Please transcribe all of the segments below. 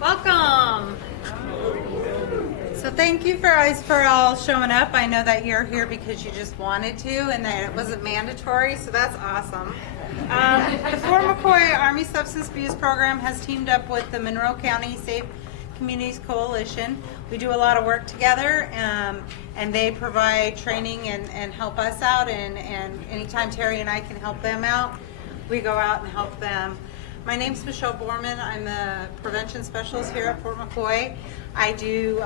Welcome. So thank you guys for all showing up. I know that you're here because you just wanted to and that it wasn't mandatory, so that's awesome. The Fort McCoy Army Substance Abuse Program has teamed up with the Monroe County Safe Communities Coalition. We do a lot of work together, and they provide training and help us out, and anytime Terry and I can help them out, we go out and help them. My name's Michelle Borman. I'm the prevention specialist here at Fort McCoy. I do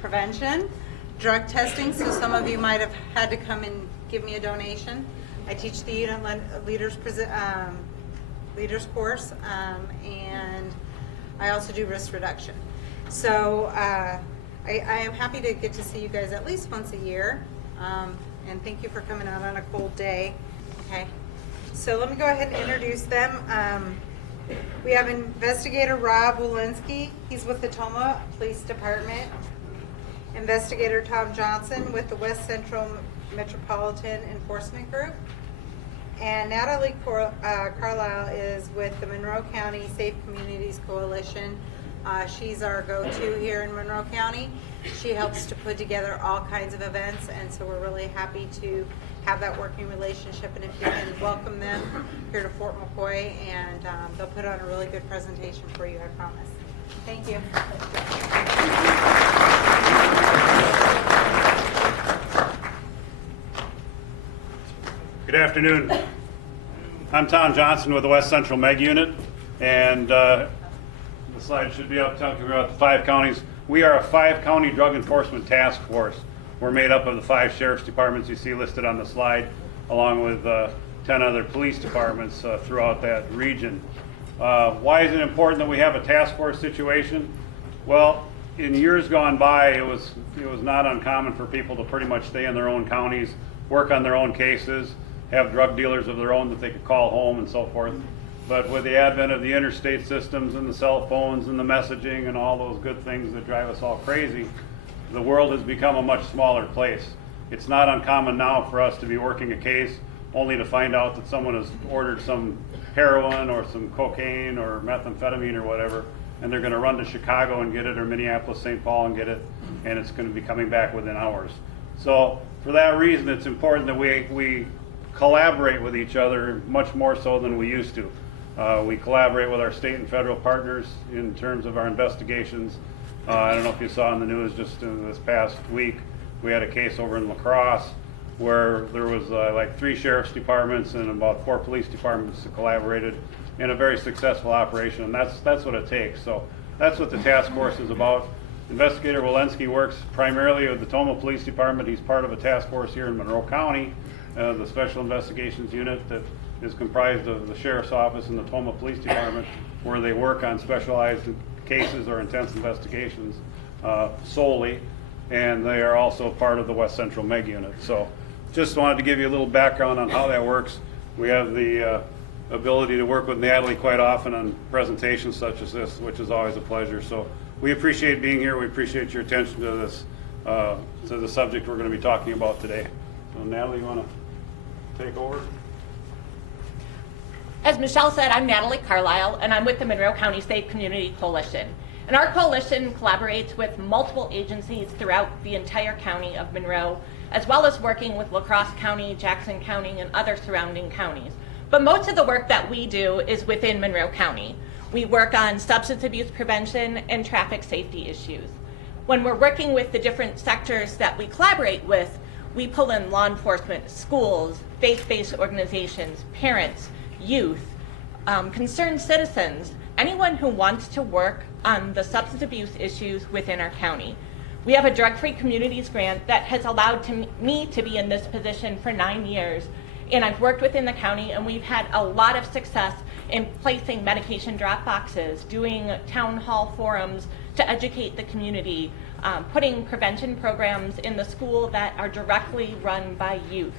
prevention, drug testing, so some of you might have had to come and give me a donation. I teach the unit leaders course, and I also do risk reduction. So I am happy to get to see you guys at least once a year, and thank you for coming out on a cold day. Okay. So let me go ahead and introduce them. We have Investigator Rob Walensky. He's with the Tomah Police Department. Investigator Tom Johnson with the West Central Metropolitan Enforcement Group. And Natalie Carlisle is with the Monroe County Safe Communities Coalition. She's our go-to here in Monroe County. She helps to put together all kinds of events, and so we're really happy to have that working relationship. And if you can welcome them here to Fort McCoy, and they'll put on a really good presentation for you, I promise. Thank you. Good afternoon. I'm Tom Johnson with the West Central Meg Unit, and the slide should be up talking about the 5 counties. We are a 5-county drug enforcement task force. We're made up of the 5 sheriff's departments you see listed on the slide, along with 10 other police departments throughout that region. Why is it important that we have a task force situation? Well, in years gone by, it was not uncommon for people to pretty much stay in their own counties, work on their own cases, have drug dealers of their own that they could call home and so forth. But with the advent of the interstate systems and the cell phones and the messaging and all those good things that drive us all crazy, the world has become a much smaller place. It's not uncommon now for us to be working a case only to find out that someone has ordered some heroin or some cocaine or methamphetamine or whatever, and they're going to run to Chicago and get it, or Minneapolis, St. Paul and get it, and it's going to be coming back within hours. So for that reason, it's important that we collaborate with each other much more so than we used to. We collaborate with our state and federal partners in terms of our investigations. I don't know if you saw in the news just this past week, we had a case over in La Crosse where there was like 3 sheriff's departments and about 4 police departments that collaborated in a very successful operation, and that's what it takes. So that's what the task force is about. Investigator Walensky works primarily with the Tomah Police Department. He's part of a task force here in Monroe County, the Special Investigations Unit that is comprised of the Sheriff's Office and the Tomah Police Department, where they work on specialized cases or intense investigations solely, and they are also part of the West Central Meg Unit. So just wanted to give you a little background on how that works. We have the ability to work with Natalie quite often on presentations such as this, which is always a pleasure. So we appreciate being here. We appreciate your attention to this, to the subject we're going to be talking about today. So Natalie, you want to take over? As Michelle said, I'm Natalie Carlisle, and I'm with the Monroe County Safe Community Coalition. And our coalition collaborates with multiple agencies throughout the entire county of Monroe, as well as working with La Crosse County, Jackson County, and other surrounding counties. But most of the work that we do is within Monroe County. We work on substance abuse prevention and traffic safety issues. When we're working with the different sectors that we collaborate with, we pull in law enforcement, schools, faith-based organizations, parents, youth, concerned citizens, anyone who wants to work on the substance abuse issues within our county. We have a drug-free communities grant that has allowed me to be in this position for 9 years, and I've worked within the county, and we've had a lot of success in placing medication drop boxes, doing town hall forums to educate the community, putting prevention programs in the school that are directly run by youth,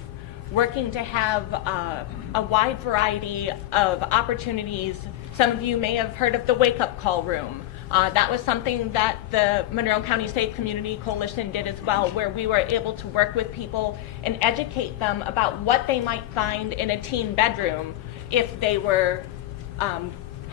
working to have a wide variety of opportunities. Some of you may have heard of the Wake Up Call Room. That was something that the Monroe County Safe Community Coalition did as well, where we were able to work with people and educate them about what they might find in a teen bedroom if they were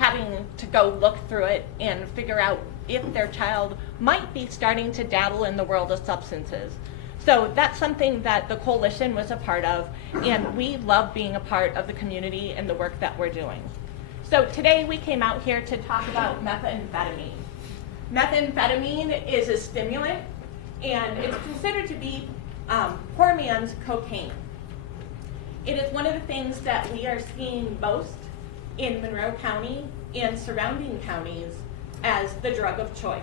having to go look through it and figure out if their child might be starting to dabble in the world of substances. So that's something that the coalition was a part of, and we love being a part of the community and the work that we're doing. So today we came out here to talk about methamphetamine. Methamphetamine is a stimulant, and it's considered to be poor man's cocaine. It is one of the things that we are seeing most in Monroe County and surrounding counties as the drug of choice.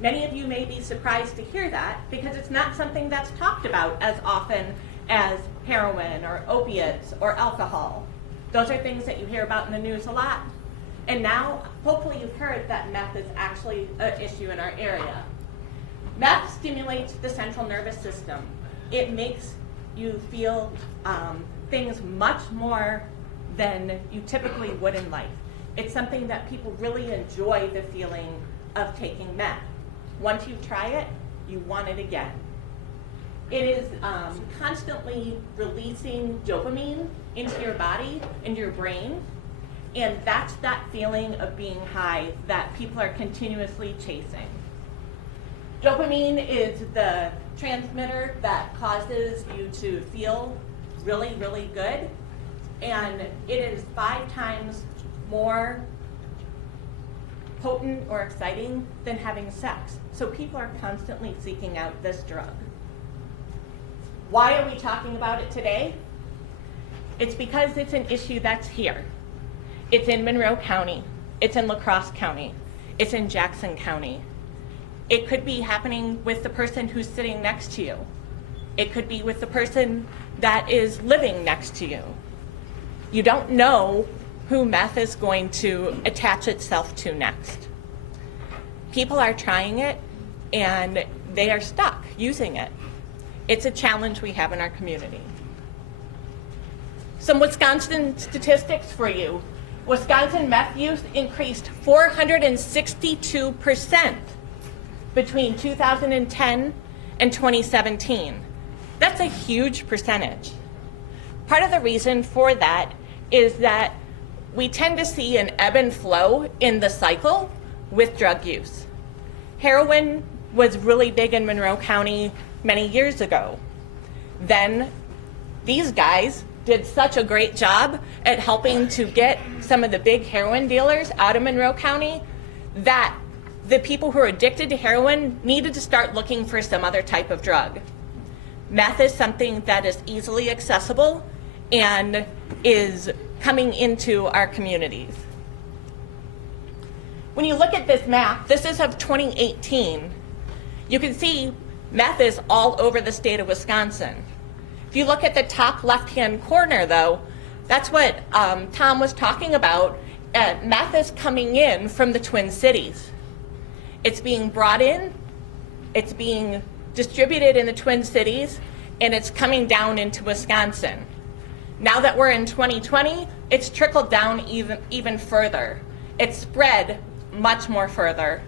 Many of you may be surprised to hear that because it's not something that's talked about as often as heroin or opiates or alcohol. Those are things that you hear about in the news a lot. And now, hopefully you've heard that meth is actually an issue in our area. Meth stimulates the central nervous system. It makes you feel things much more than you typically would in life. It's something that people really enjoy, the feeling of taking meth. Once you try it, you want it again. It is constantly releasing dopamine into your body, into your brain, and that's that feeling of being high that people are continuously chasing. Dopamine is the transmitter that causes you to feel really, really good, and it is 5 times more potent or exciting than having sex. So people are constantly seeking out this drug. Why are we talking about it today? It's because it's an issue that's here. It's in Monroe County. It's in La Crosse County. It's in Jackson County. It could be happening with the person who's sitting next to you. It could be with the person that is living next to you. You don't know who meth is going to attach itself to next. People are trying it and they are stuck using it. It's a challenge we have in our community. Some Wisconsin statistics for you. Wisconsin meth use increased 462% between 2010 and 2017. That's a huge percentage. Part of the reason for that is that we tend to see an ebb and flow in the cycle with drug use. Heroin was really big in Monroe County many years ago. Then these guys did such a great job at helping to get some of the big heroin dealers out of Monroe County that the people who are addicted to heroin needed to start looking for some other type of drug. Meth is something that is easily accessible and is coming into our communities. When you look at this map, this is of 2018, you can see meth is all over the state of Wisconsin. If you look at the top left-hand corner, though, that's what Tom was talking about. Meth is coming in from the Twin Cities. It's being brought in, it's being distributed in the Twin Cities, and it's coming down into Wisconsin. Now that we're in 2020, it's trickled down even further. It's spread much more further.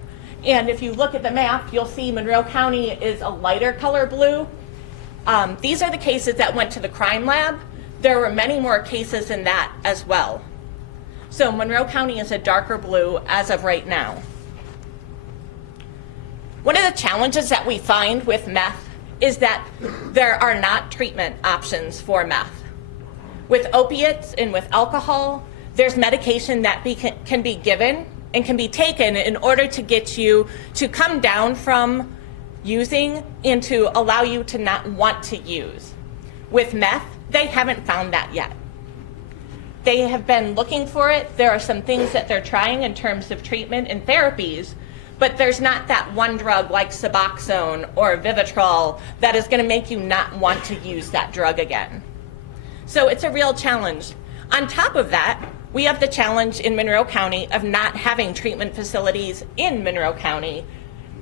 And if you look at the map, you'll see Monroe County is a lighter color blue. These are the cases that went to the crime lab. There were many more cases than that as well. So Monroe County is a darker blue as of right now. One of the challenges that we find with meth is that there are not treatment options for meth. With opiates and with alcohol, there's medication that can be given and can be taken in order to get you to come down from using and to allow you to not want to use. With meth, they haven't found that yet. They have been looking for it. There are some things that they're trying in terms of treatment and therapies, but there's not that one drug like Suboxone or Vivitrol that is going to make you not want to use that drug again. So it's a real challenge. On top of that, we have the challenge in Monroe County of not having treatment facilities in Monroe County,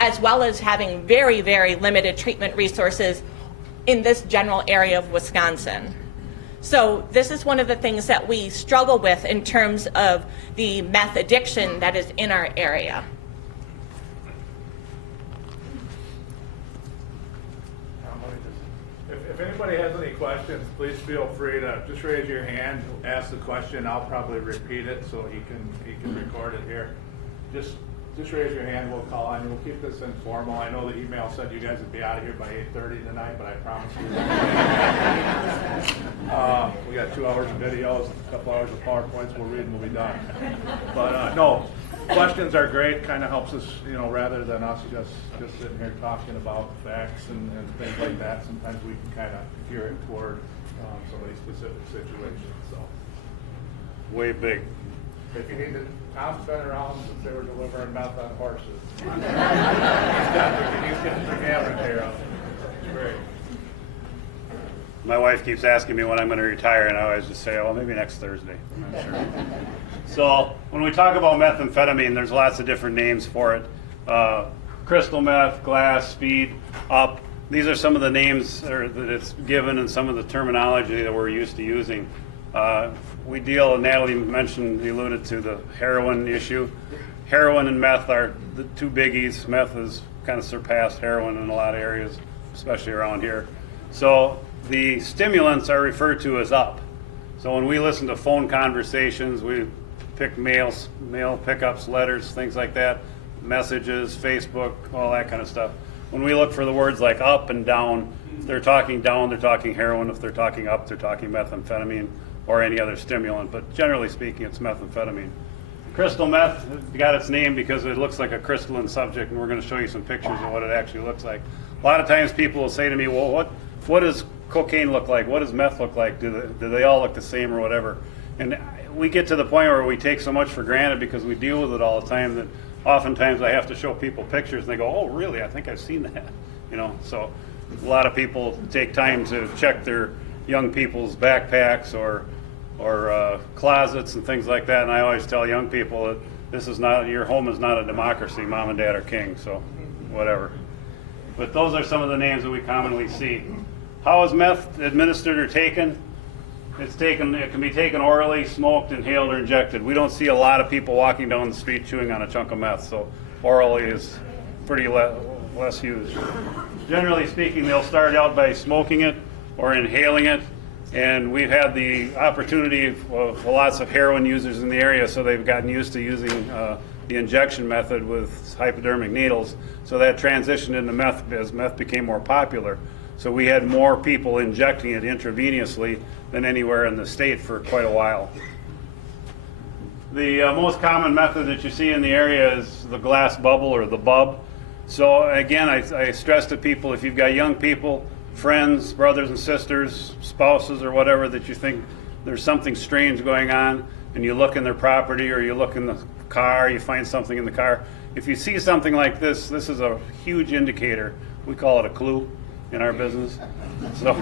as well as having very, very limited treatment resources in this general area of Wisconsin. So this is one of the things that we struggle with in terms of the meth addiction that is in our area. If If anybody has any questions, please feel free to just raise your hand, ask the question. I'll probably repeat it so he can record it here. Just raise your hand. We'll call on you. We'll keep this informal. I know the email said you guys would be out of here by 8:30 tonight, but I promise you. We got 2 hours of videos, a couple hours of PowerPoints. We'll read and we'll be done. But no, questions are great. Kind of helps us, rather than us just sitting here talking about facts and things like that. Sometimes we can kind of gear it toward somebody's specific situation. So, Way big. if you need to, Tom's been around since they were delivering meth on horses. He's getting the gathering here up. It's great. My wife keeps asking me when I'm going to retire, and I always just say, oh, maybe next Thursday. I'm not sure. So when we talk about methamphetamine, there's lots of different names for it. Crystal meth, glass, speed, up. These are some of the names that it's given and some of the terminology that we're used to using. We deal, and Natalie alluded to the heroin issue. Heroin and meth are the two biggies. Meth has kind of surpassed heroin in a lot of areas, especially around here. So the stimulants are referred to as up. So when we listen to phone conversations, we pick mail pickups, letters, things like that, messages, Facebook, all that kind of stuff. When we look for the words like up and down, if they're talking down, they're talking heroin. If they're talking up, they're talking methamphetamine or any other stimulant. But generally speaking, it's methamphetamine. Crystal meth got its name because it looks like a crystalline subject, and we're going to show you some pictures of what it actually looks like. A lot of times people will say to me, well, what does cocaine look like? What does meth look like? Do they all look the same or whatever? And we get to the point where we take so much for granted because we deal with it all the time that oftentimes I have to show people pictures and they go, oh, really? I think I've seen that. So a lot of people take time to check their young people's backpacks or closets and things like that. And I always tell young people that your home is not a democracy. Mom and dad are king, so whatever. But those are some of the names that we commonly see. How is meth administered or taken? It can be taken orally, smoked, inhaled, or injected. We don't see a lot of people walking down the street chewing on a chunk of meth, so orally is pretty less used. Generally speaking, they'll start out by smoking it or inhaling it, and we've had the opportunity of lots of heroin users in the area, so they've gotten used to using the injection method with hypodermic needles, so that transitioned into meth as meth became more popular. So we had more people injecting it intravenously than anywhere in the state for quite a while. The most common method that you see in the area is the glass bubble or the bub. So again, I stress to people, if you've got young people, friends, brothers and sisters, spouses or whatever, that you think there's something strange going on, and you look in their property or you look in the car, you find something in the car. If you see something like this, this is a huge indicator. We call it a clue in our business. So,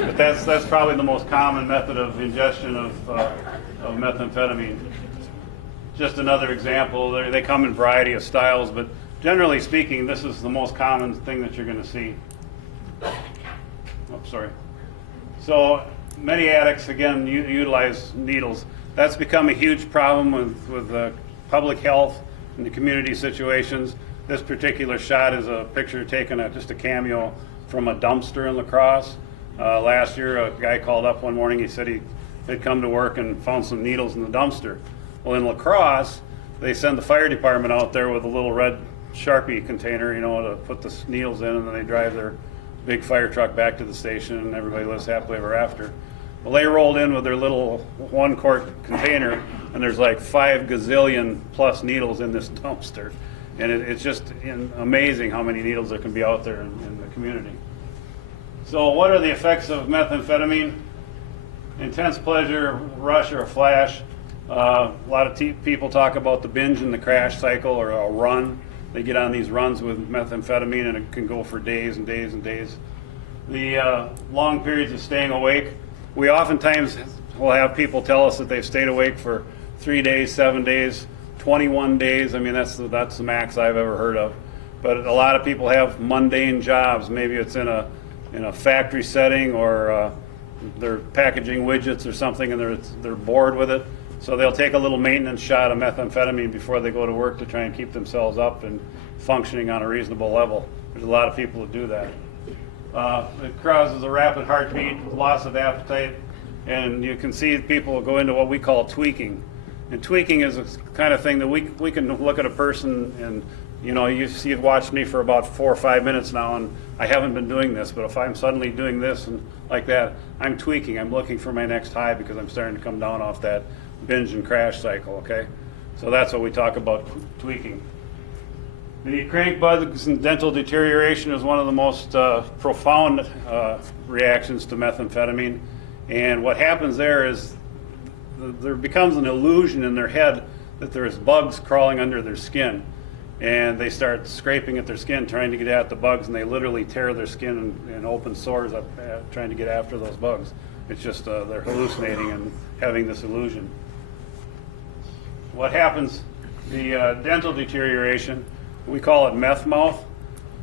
but that's probably the most common method of ingestion of methamphetamine. Just another example. They come in a variety of styles, but generally speaking, this is the most common thing that you're going to see. Oh, sorry. So many addicts, again, utilize needles. That's become a huge problem with public health and the community situations. This particular shot is a picture taken at just a cameo from a dumpster in La Crosse. Last year, a guy called up one morning. He said he had come to work and found some needles in the dumpster. Well, in La Crosse, they send the fire department out there with a little red Sharpie container, to put the needles in, and then they drive their big fire truck back to the station, and everybody lives happily ever after. Well, they rolled in with their little 1-quart container, and there's like 5 gazillion plus needles in this dumpster. And it's just amazing how many needles there can be out there in the community. So what are the effects of methamphetamine? Intense pleasure, rush, or a flash. A lot of people talk about the binge and the crash cycle, or a run. They get on these runs with methamphetamine, and it can go for days and days and days. The long periods of staying awake. We oftentimes will have people tell us that they've stayed awake for 3 days, 7 days, 21 days. I mean, that's the max I've ever heard of. But a lot of people have mundane jobs. Maybe it's in a factory setting, or they're packaging widgets or something, and they're bored with it. So they'll take a little maintenance shot of methamphetamine before they go to work to try and keep themselves up and functioning on a reasonable level. There's a lot of people who do that. It causes a rapid heartbeat, loss of appetite, and you can see people go into what we call tweaking. And tweaking is a kind of thing that we can look at a person and, you know, you've watched me for about 4 or 5 minutes now, and I haven't been doing this, but if I'm suddenly doing this and like that, I'm tweaking. I'm looking for my next high because I'm starting to come down off that binge and crash cycle, okay? So that's what we talk about, tweaking. The crank bugs and dental deterioration is one of the most profound reactions to methamphetamine. And what happens there is there becomes an illusion in their head that there's bugs crawling under their skin. And they start scraping at their skin, trying to get at the bugs, and they literally tear their skin and open sores up trying to get after those bugs. It's just they're hallucinating and having this illusion. What happens, the dental deterioration, we call it meth mouth.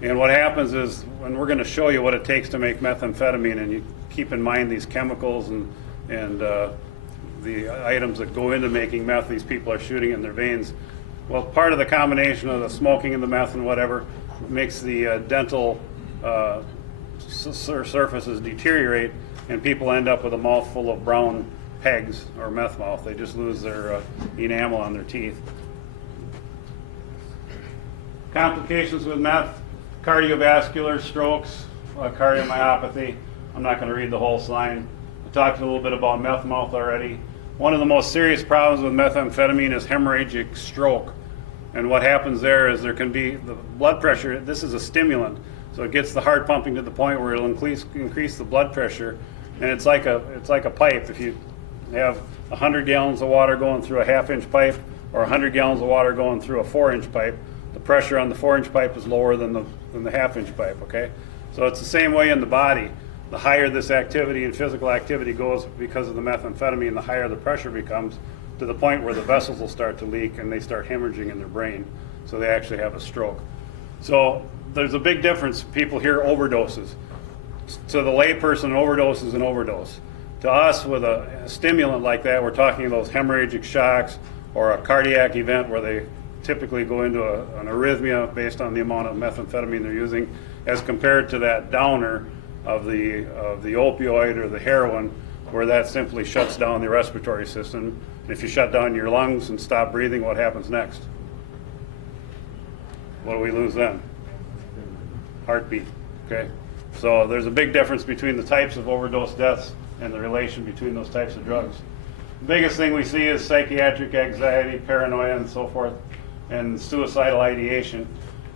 And what happens is, when we're going to show you what it takes to make methamphetamine, and you keep in mind these chemicals and the items that go into making meth these people are shooting in their veins. Well, part of the combination of the smoking and the meth and whatever makes the dental surfaces deteriorate, and people end up with a mouthful of brown pegs or meth mouth. They just lose their enamel on their teeth. Complications with meth: cardiovascular, strokes, cardiomyopathy. I'm not going to read the whole sign. I talked a little bit about meth mouth already. One of the most serious problems with methamphetamine is hemorrhagic stroke. And what happens there is there can be the blood pressure. This is a stimulant, so it gets the heart pumping to the point where it'll increase the blood pressure. And it's like a pipe. If you have 100 gallons of water going through a 1/2-inch pipe, or 100 gallons of water going through a 4-inch pipe, the pressure on the 4-inch pipe is lower than the 1/2-inch pipe. Okay, so it's the same way in the body. The higher this activity and physical activity goes because of the methamphetamine, the higher the pressure becomes, to the point where the vessels will start to leak and they start hemorrhaging in their brain, so they actually have a stroke. So there's a big difference. People hear overdoses. To the layperson, an overdose is an overdose. To us, with a stimulant like that, we're talking about those hemorrhagic shocks or a cardiac event where they typically go into an arrhythmia based on the amount of methamphetamine they're using, as compared to that downer of the opioid or the heroin, where that simply shuts down the respiratory system. If you shut down your lungs and stop breathing, what happens next? What do we lose then? Heartbeat. Okay? So there's a big difference between the types of overdose deaths and the relation between those types of drugs. The biggest thing we see is psychiatric anxiety, paranoia, and so forth, and suicidal ideation.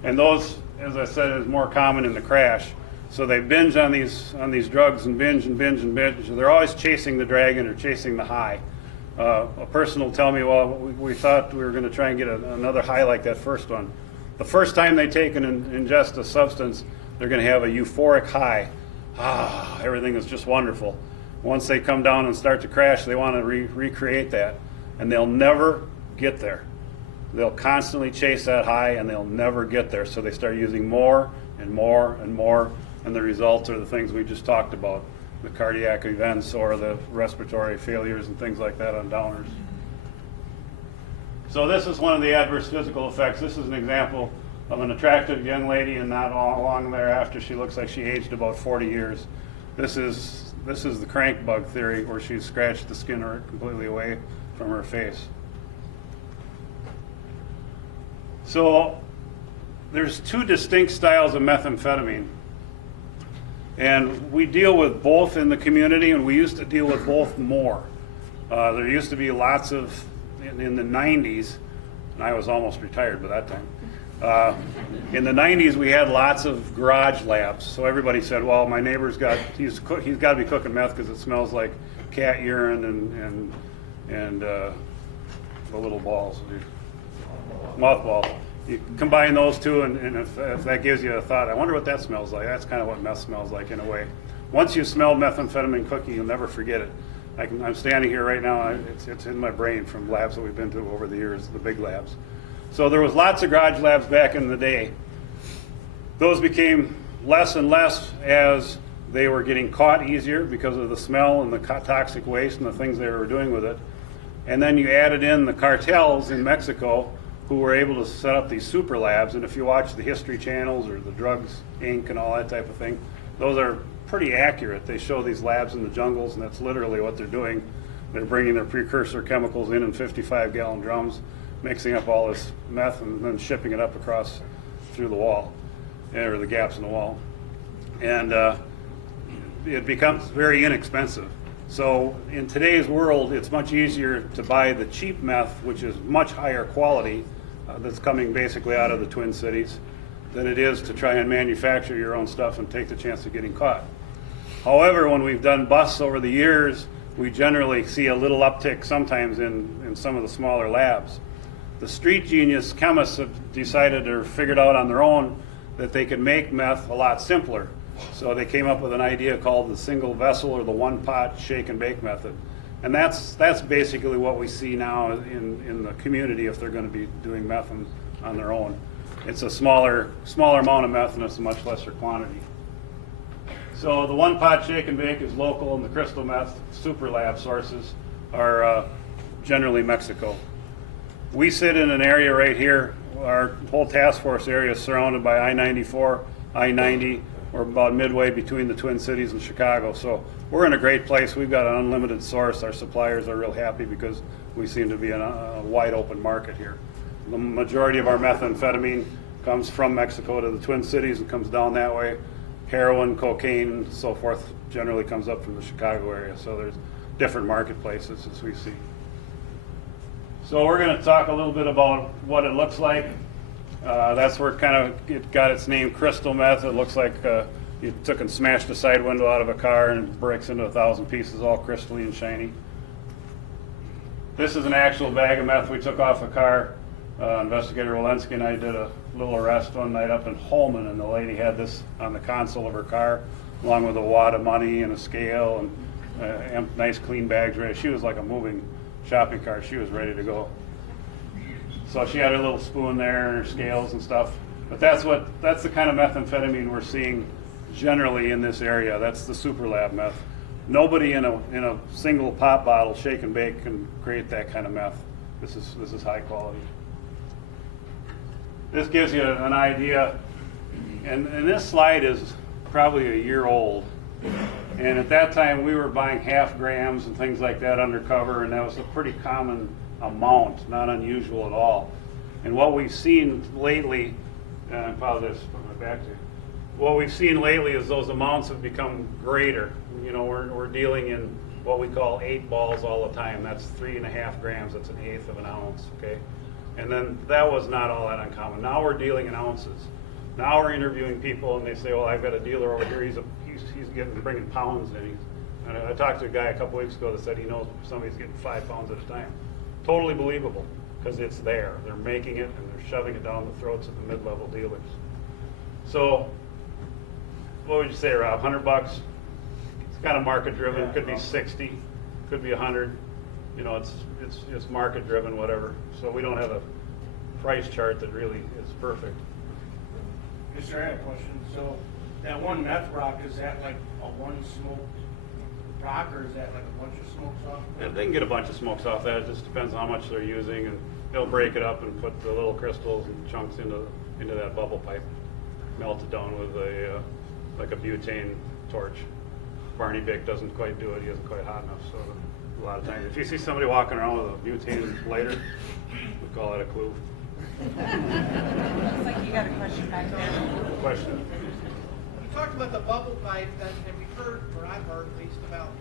And those, as I said, is more common in the crash. So they binge on these drugs and binge and binge and binge. They're always chasing the dragon or chasing the high. A person will tell me, well, we thought we were going to try and get another high like that first one. The first time they take and ingest a substance, they're going to have a euphoric high. Everything is just wonderful. Once they come down and start to crash, they want to recreate that, and they'll never get there. They'll constantly chase that high, and they'll never get there. So they start using more and more and more, and the results are the things we just talked about, the cardiac events or the respiratory failures and things like that on downers. So this is one of the adverse physical effects. This is an example of an attractive young lady, and not long thereafter she looks like she aged about 40 years. This is the crank bug theory, where she scratched the skin completely away from her face. So there's two distinct styles of methamphetamine. And we deal with both in the community, and we used to deal with both more. There used to be lots of, in the 90s, and I was almost retired by that time. In the 90s, we had lots of garage labs. So everybody said, well, my neighbor's he's got to be cooking meth because it smells like cat urine and the little balls, mothballs. You combine those two, and if that gives you a thought, I wonder what that smells like. That's kind of what meth smells like in a way. Once you smell methamphetamine cooking, you'll never forget it. I'm standing here right now, it's in my brain from labs that we've been to over the years, the big labs. So there was lots of garage labs back in the day. Those became less and less as they were getting caught easier because of the smell and the toxic waste and the things they were doing with it. And then you added in the cartels in Mexico, who were able to set up these super labs. And if you watch the History channels or the Drugs Inc. and all that type of thing, those are pretty accurate. They show these labs in the jungles, and that's literally what they're doing. They're bringing their precursor chemicals in 55-gallon drums, mixing up all this meth, and then shipping it up across through the wall, or the gaps in the wall. And it becomes very inexpensive. So in today's world, it's much easier to buy the cheap meth, which is much higher quality, that's coming basically out of the Twin Cities, than it is to try and manufacture your own stuff and take the chance of getting caught. However, when we've done busts over the years, we generally see a little uptick sometimes in some of the smaller labs. The street genius chemists have decided or figured out on their own that they could make meth a lot simpler. So they came up with an idea called the single vessel or the one pot shake and bake method. And that's basically what we see now in the community if they're going to be doing meth on their own. It's a smaller amount of meth and it's a much lesser quantity. So the one pot shake and bake is local, and the crystal meth super lab sources are generally Mexico. We sit in an area right here. Our whole task force area is surrounded by I-94, I-90. We're about midway between the Twin Cities and Chicago. So we're in a great place. We've got an unlimited source. Our suppliers are real happy because we seem to be in a wide open market here. The majority of our methamphetamine comes from Mexico to the Twin Cities and comes down that way. Heroin, cocaine, and so forth generally comes up from the Chicago area. So there's different marketplaces as we see. So we're going to talk a little bit about what it looks like. That's where it got its name, crystal meth. It looks like you took and smashed a side window out of a car and it breaks into 1,000 pieces, all crystalline and shiny. This is an actual bag of meth we took off a car. Investigator Walensky and I did a little arrest one night up in Holman, and the lady had this on the console of her car, along with a wad of money and a scale and nice clean bags ready. She was like a moving shopping cart. She was ready to go. So she had her little spoon there and her scales and stuff. But that's the kind of methamphetamine we're seeing generally in this area. That's the super lab meth. Nobody in a single pop bottle shake and bake can create that kind of meth. This is high quality. This gives you an idea, and this slide is probably a year old. And at that time, we were buying half grams and things like that undercover, and that was a pretty common amount, not unusual at all. And what we've seen lately, and I apologize for my back to you. What we've seen lately is those amounts have become greater. You know, we're dealing in what we call 8 balls all the time. That's 3.5 grams. That's 1/8 of an ounce. Okay. And then that was not all that uncommon. Now we're dealing in ounces. Now we're interviewing people, and they say, "Well, I've got a dealer over here. He's bringing pounds in." And I talked to a guy a couple weeks ago that said he knows somebody's getting 5 pounds at a time. Totally believable, because it's there. They're making it and they're shoving it down the throats of the mid-level dealers. So, what would you say, Rob? $100? It's kind of market-driven. It could be 60, could be 100. You know, it's market-driven, whatever. So we don't have a price chart that really is perfect. Mr. I have a question. So that one meth rock, is that like a one smoked rock, or is that like a bunch of smokes off? Yeah, they can get a bunch of smokes off that. It just depends on how much they're using, and they'll break it up and put the little crystals and chunks into that bubble pipe, melt it down with like a butane torch. Barney Bick doesn't quite do it. He isn't quite hot enough. So a lot of times, if you see somebody walking around with a butane lighter, we call that a clue. Looks like you got a question back there. Question. You talked about the bubble pipe, and we've heard, or I've heard at least, about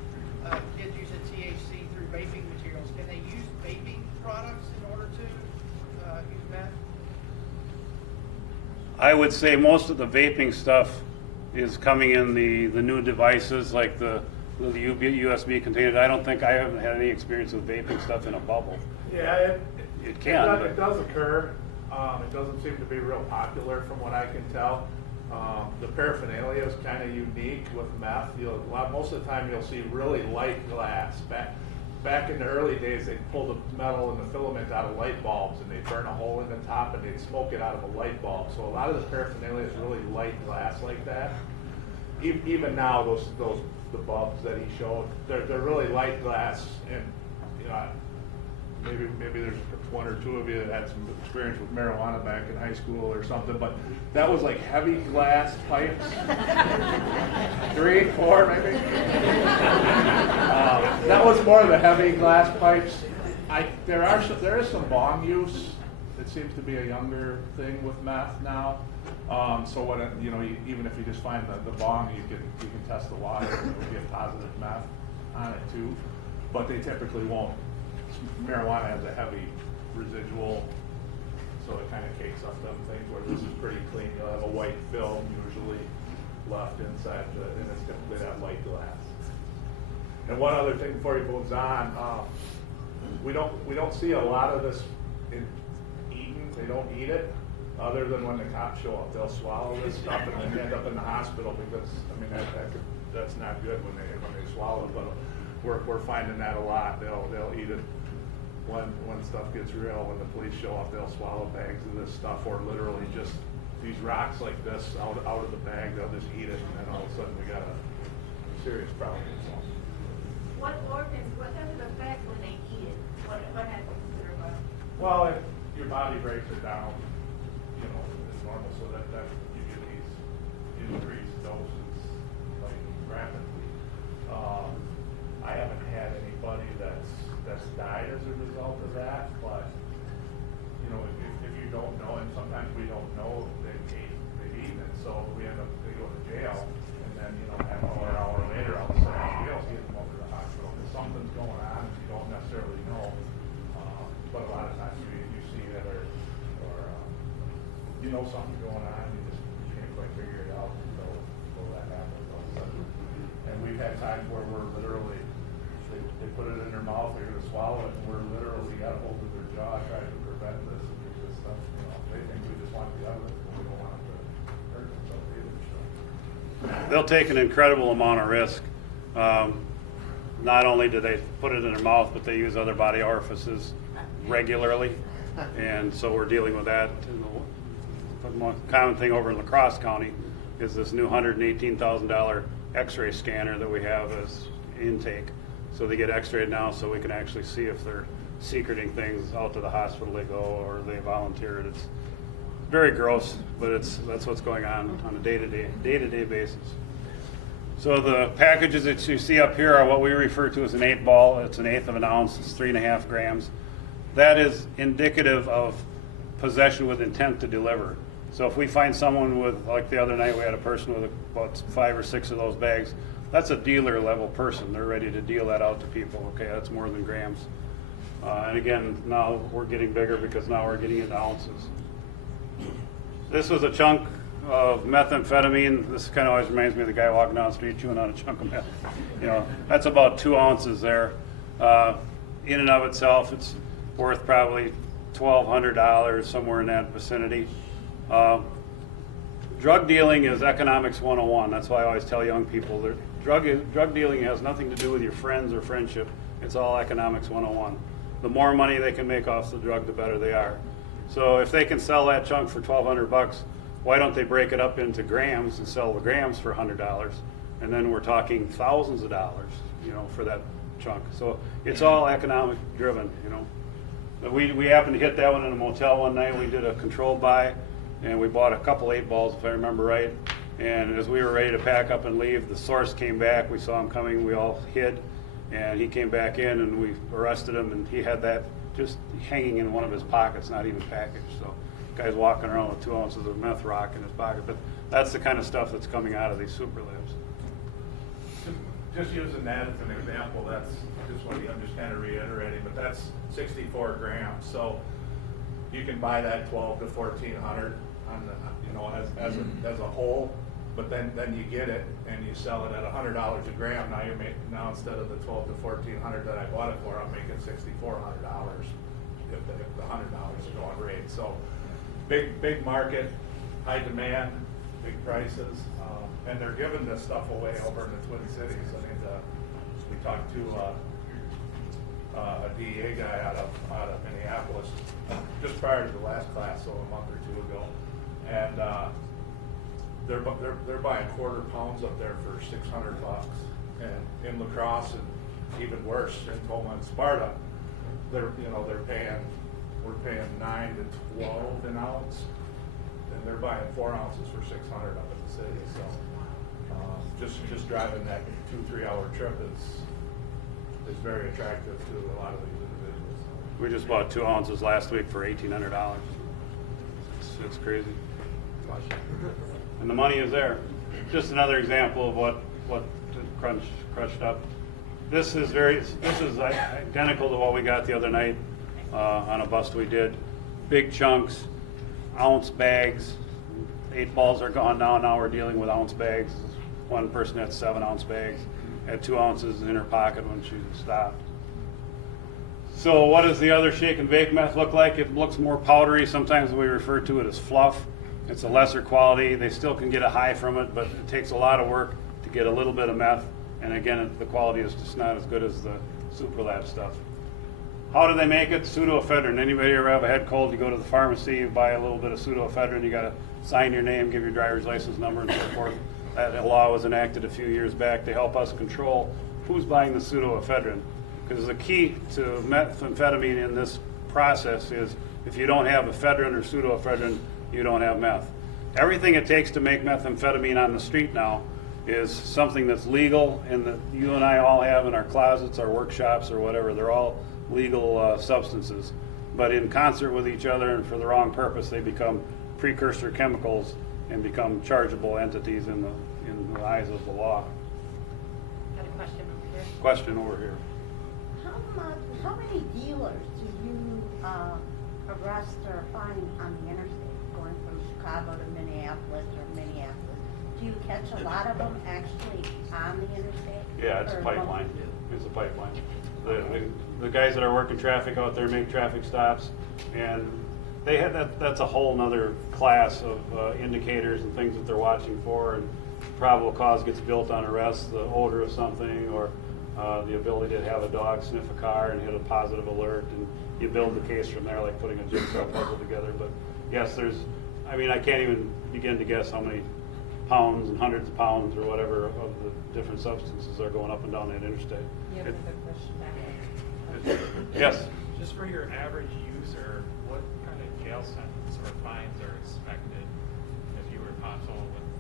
kids using THC through vaping materials. Can they use vaping products in order to use meth? I would say most of the vaping stuff is coming in the new devices like the USB containers. I haven't had any experience with vaping stuff in a bubble. Yeah, It can. It does occur. It doesn't seem to be real popular from what I can tell. The paraphernalia is kind of unique with meth. Most of the time you'll see really light glass. Back in the early days, they'd pull the metal and the filament out of light bulbs, and they'd burn a hole in the top, and they'd smoke it out of a light bulb. So a lot of the paraphernalia is really light glass like that. Even now, the bulbs that he showed, they're really light glass, and maybe there's one or two of you that had some experience with marijuana back in high school or something, but that was like heavy glass pipes. 3, 4 maybe. That was more of the heavy glass pipes. There is some bong use. It seems to be a younger thing with meth now. So when even if you just find the bong, you can test the water and it will be a positive meth on it too. But they typically won't. Marijuana has a heavy residual, so it kind of cakes up them things. Where this is pretty clean. You'll have a white film usually left inside, and it's typically that white glass. And one other thing before he moves on, we don't see a lot of this eaten. They don't eat it, other than when the cops show up. They'll swallow this stuff and then end up in the hospital because that's not good when they swallow it. But we're finding that a lot. They'll eat it when stuff gets real. When the police show up, they'll swallow bags of this stuff, or literally just these rocks like this out of the bag. They'll just eat it, and then all of a sudden we got a serious problem. What does it affect when they eat it? What happens to their body? Well, your body breaks it down, it's normal, so that you get these increased doses like rapidly. I haven't had anybody that's died as a result of that, but if you don't know, and sometimes we don't know they've eaten it, so they go to jail, and then half hour later, all of a sudden jail's getting them over to the hospital. If something's going on, you don't necessarily know, but a lot of times you see that or something's going on, you can't quite figure it out until that happens all of a sudden. And we've had times where we're literally, they put it in their mouth, they're going to swallow it, and we're literally got a hold of their jaw trying to prevent this and do this stuff. They think we just want the evidence, but we don't want them to hurt themselves either. So. They'll take an incredible amount of risk. Not only do they put it in their mouth, but they use other body orifices regularly, and so we're dealing with that. The most common thing over in La Crosse County is this new $118,000 X-ray scanner that we have as intake. So they get X-rayed now, so we can actually see if they're secreting things out to the hospital they go, or they volunteer it. It's very gross, but that's what's going on a day-to-day basis. So the packages that you see up here are what we refer to as an 8-ball. It's an eighth of an ounce. It's 3.5 grams. That is indicative of possession with intent to deliver. So if we find someone with, like the other night, we had a person with about 5 or 6 of those bags. That's a dealer level person. They're ready to deal that out to people. Okay, that's more than grams. And again, now we're getting bigger because now we're getting into ounces. This was a chunk of methamphetamine. This kind of always reminds me of the guy walking down the street chewing on a chunk of meth. That's about 2 ounces there. In and of itself, it's worth probably $1,200, somewhere in that vicinity. Drug dealing is economics 101. That's why I always tell young people that drug dealing has nothing to do with your friends or friendship. It's all economics 101. The more money they can make off the drug, the better they are. So if they can sell that chunk for $1,200, why don't they break it up into grams and sell the grams for $100? And then we're talking thousands of dollars, for that chunk. So it's all economic driven, We happened to hit that one in a motel one night. We did a controlled buy, and we bought a couple 8-balls, if I remember right. And as we were ready to pack up and leave, the source came back. We saw him coming. We all hid, and he came back in, and we arrested him. And he had that just hanging in one of his pockets, not even packaged. So, the guy's walking around with 2 ounces of meth rock in his pocket. But that's the kind of stuff that's coming out of these super labs. Just using that as an example, that's just what I'm just kind of reiterating, but that's 64 grams. So you can buy that 12 to 1,400 on the, as a whole, but then you get it and you sell it at $100 a gram. Now instead of the 12 to 1,400 that I bought it for, I'm making $6,400 if the $100 is going rate. So big market, high demand, big prices. And they're giving this stuff away over in the Twin Cities. I mean, we talked to a DEA guy out of Minneapolis just prior to the last class, so a month or 2 ago, and they're buying quarter pounds up there for $600, and in La Crosse, and even worse, in Toma and Sparta, we're paying 9 to 12 an ounce, and they're buying 4 ounces for 600 up in the city. So just driving that 2-3 hour trip is very attractive to a lot of these individuals. We just bought 2 ounces last week for $1,800. It's crazy. And the money is there. Just another example of what crushed up. This is identical to what we got the other night on a bust we did. Big chunks, ounce bags. 8 balls are gone now. Now we're dealing with ounce bags. One person had 7 ounce bags, had 2 ounces in her pocket when she stopped. So what does the other shake and bake meth look like? It looks more powdery. Sometimes we refer to it as fluff. It's a lesser quality. They still can get a high from it, but it takes a lot of work to get a little bit of meth. And again, the quality is just not as good as the Superlab stuff. How do they make it? Pseudoephedrine. Anybody ever have a head cold? You go to the pharmacy, you buy a little bit of pseudoephedrine. You got to sign your name, give your driver's license number, and so forth. That law was enacted a few years back to help us control who's buying the pseudoephedrine. Because the key to methamphetamine in this process is if you don't have ephedrine or pseudoephedrine, you don't have meth. Everything it takes to make methamphetamine on the street now is something that's legal and that you and I all have in our closets, our workshops, or whatever. They're all legal substances. But in concert with each other and for the wrong purpose, they become precursor chemicals and become chargeable entities in the eyes of the law. Got a question over here? Question over here. How many dealers do you arrest or find on the interstate going from Chicago to Minneapolis or Minneapolis? Do you catch a lot of them actually on the interstate? Yeah, it's a pipeline. It's a pipeline. The guys that are working traffic out there make traffic stops, and they have that's a whole nother class of indicators and things that they're watching for, and probable cause gets built on arrest, the odor of something, or the ability to have a dog sniff a car and hit a positive alert, and you build the case from there like putting a jigsaw puzzle together. But yes, I can't even begin to guess how many pounds and hundreds of pounds or whatever of the different substances are going up and down that interstate. You have a quick question back. Yes? Just for your average user, what kind of jail sentence or fines are expected if you were caught with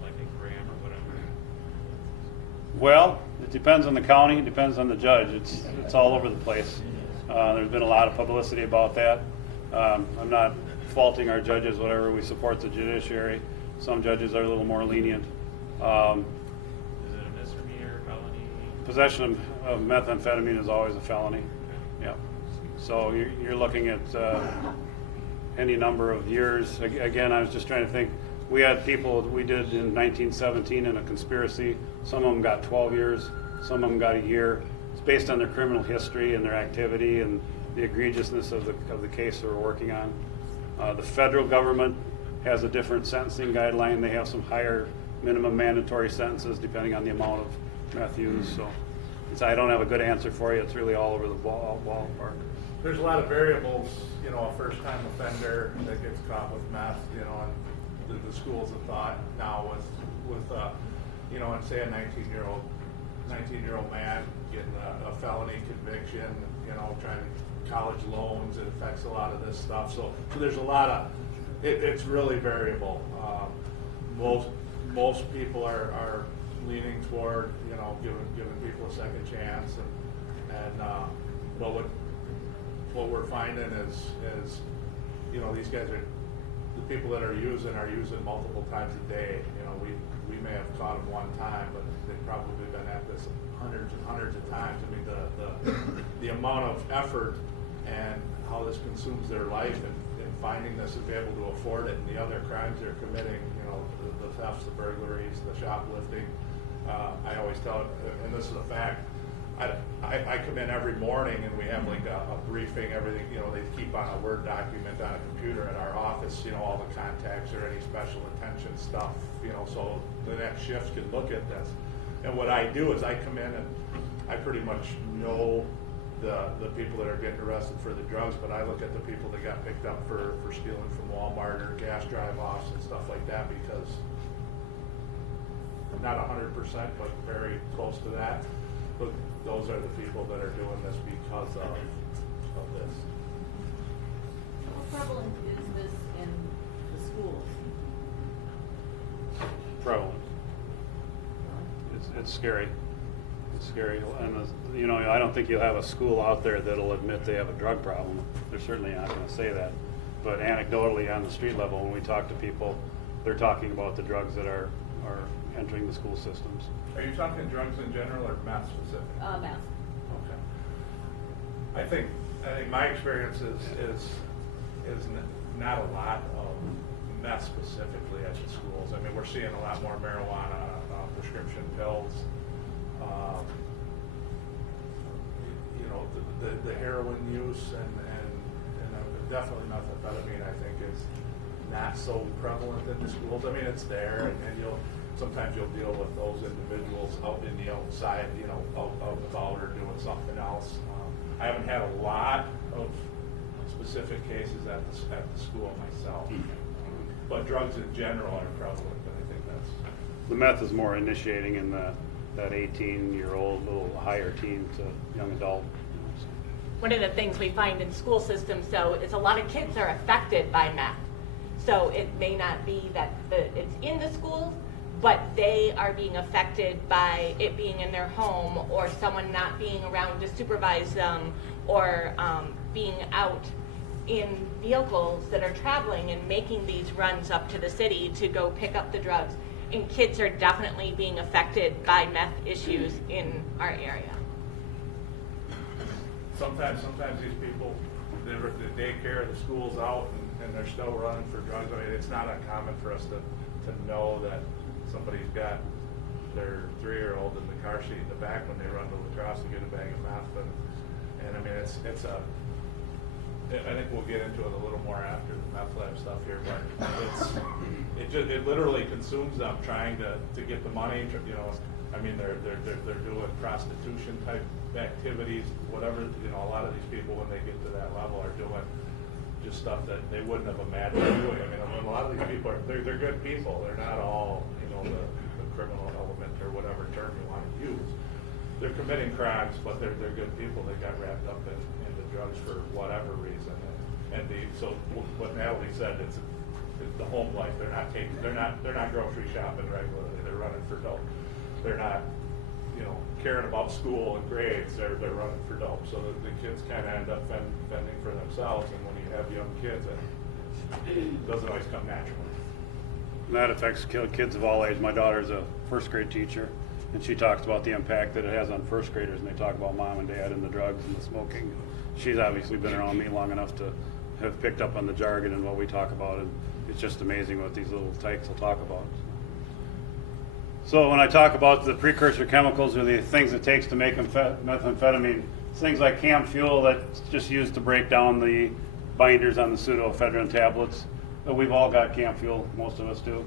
like a gram or whatever? Well, it depends on the county, it depends on the judge. It's all over the place. There's been a lot of publicity about that. I'm not faulting our judges, whatever. We support the judiciary. Some judges are a little more lenient. Is it a misdemeanor, felony? Possession of methamphetamine is always a felony. Yeah. So you're looking at any number of years. Again, I was just trying to think. We had people we did in 1917 in a conspiracy. Some of them got 12 years. Some of them got a year. It's based on their criminal history and their activity and the egregiousness of the case they're working on. The federal government has a different sentencing guideline. They have some higher minimum mandatory sentences depending on the amount of meth used. So I don't have a good answer for you. It's really all over the ballpark. There's a lot of variables, a first-time offender that gets caught with meth, and the schools of thought now with and say a 19-year-old man getting a felony conviction, trying to college loans, it affects a lot of this stuff. So there's a lot of, it's really variable. Most people are leaning toward, giving people a second chance, but what we're finding is these guys the people that are using multiple times a day. We may have caught them one time, but they've probably been at this hundreds and hundreds of times. I mean, the amount of effort and how this consumes their life and finding this and be able to afford it, and the other crimes they're committing, the thefts, the burglaries, the shoplifting. I always tell, and this is a fact, I come in every morning and we have like a briefing, everything, they keep on a Word document on a computer in our office, all the contacts or any special attention stuff, so the next shift can look at this. And what I do is I come in and I pretty much know the people that are getting arrested for the drugs, but I look at the people that got picked up for stealing from Walmart or gas drive-offs and stuff like that, because not 100%, but very close to that. But those are the people that are doing this because of of this. How prevalent is this in the schools? Prevalent. It's scary. It's scary, and you know, I don't think you'll have a school out there that'll admit they have a drug problem. They're certainly not going to say that. But anecdotally, on the street level, when we talk to people, they're talking about the drugs that are entering the school systems. Are you talking drugs in general or meth specific? Math. Okay. I think my experience is not a lot of meth specifically at the schools. I mean, we're seeing a lot more marijuana, prescription pills. You know, the heroin use and definitely methamphetamine, I think, is not so prevalent in the schools. I mean, it's there, and sometimes you'll deal with those individuals out in the outside, you know, out and about or doing something else. I haven't had a lot of specific cases at the school myself, but drugs in general are prevalent, and I think that's. The meth is more initiating in that 18-year-old, little higher teen to young adult. One of the things we find in school systems, though, is a lot of kids are affected by meth. So it may not be that it's in the schools, but they are being affected by it being in their home, or someone not being around to supervise them, or being out in vehicles that are traveling and making these runs up to the city to go pick up the drugs. And kids are definitely being affected by meth issues in our area. Sometimes these people, the daycare, the school's out, and they're still running for drugs. I mean, it's not uncommon for us to know that somebody's got their 3-year-old in the car seat in the back when they run to La Crosse to get a bag of meth. And I mean, I think we'll get into it a little more after the meth lab stuff here, but it literally consumes them trying to get the money. You know, I mean, they're doing prostitution type activities, whatever. You know, a lot of these people, when they get to that level, are doing just stuff that they wouldn't have imagined doing. I mean, a lot of these people they're good people. They're not all, you know, the criminal element or whatever term you want to use. They're committing crimes, but they're good people. They got wrapped up into drugs for whatever reason. So what Natalie said, it's the home life. They're not grocery shopping regularly. They're running for dope. They're not, you know, caring about school and grades. They're running for dope. So the kids kind of end up fending for themselves. And when you have young kids, it doesn't always come naturally. And that affects kids of all ages. My daughter's a first grade teacher, and she talks about the impact that it has on first graders, and they talk about mom and dad and the drugs and the smoking. She's obviously been around me long enough to have picked up on the jargon and what we talk about, and it's just amazing what these little tykes will talk about. So when I talk about the precursor chemicals or the things it takes to make methamphetamine, it's things like cam fuel that's just used to break down the binders on the pseudoephedrine tablets. We've all got cam fuel, most of us do.